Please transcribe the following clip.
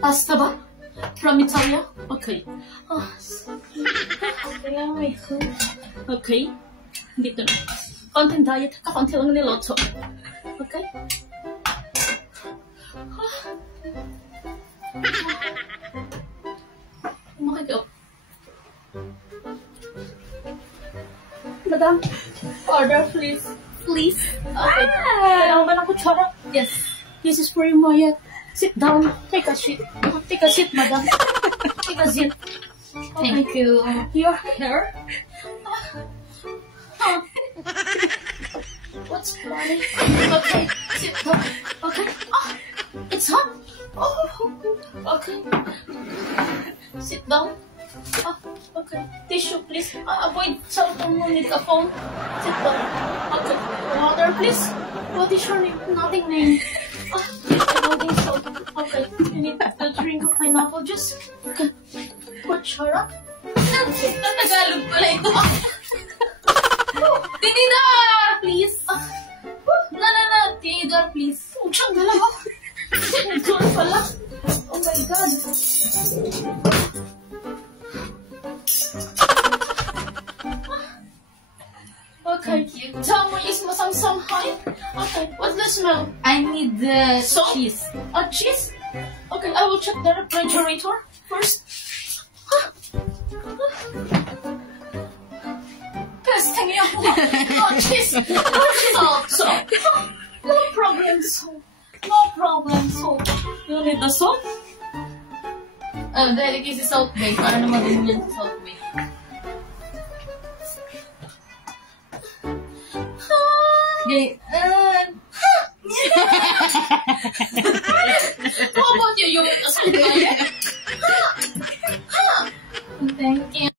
Pasta ba? From Italia? Okay. Kailangan may food. Okay. Dito na. Konting diet, kakonti lang niloto. Okay? Makikaw. Madam, order please. Please. Okay. Kailangan ba ng kutsara? Yes. This is for you, Maya. Sit down. Take a seat. Take a seat, madam. Take a seat. Okay. Thank you. Your hair? What's funny? Okay, sit down. Okay. It's hot. Okay. Sit down. Okay. Tissue, please. Avoid cellphone. No need a phone. Sit down. Okay. Water, please. What is your name? Nothing name. I don't think so. Okay. You need a drink of pineapple juice. Okay. Kutsara. Tagalog pala ito. Tinidor, please. No. Tinidor, please. Siyang dalawa. Tinidor pala. Oh my God. Okay. Tell me, is masam-sam high? Okay. What's the smell? I need the Salt? cheese. Cheese? Okay, I will check the refrigerator first. Testing you. No cheese. No salt. Salt. No problem, salt. No problem, salt. You need the salt? Dahil kasi salt bay. Para naman din yan sa salt bay. Okay. How about you? You want the salt? Thank you.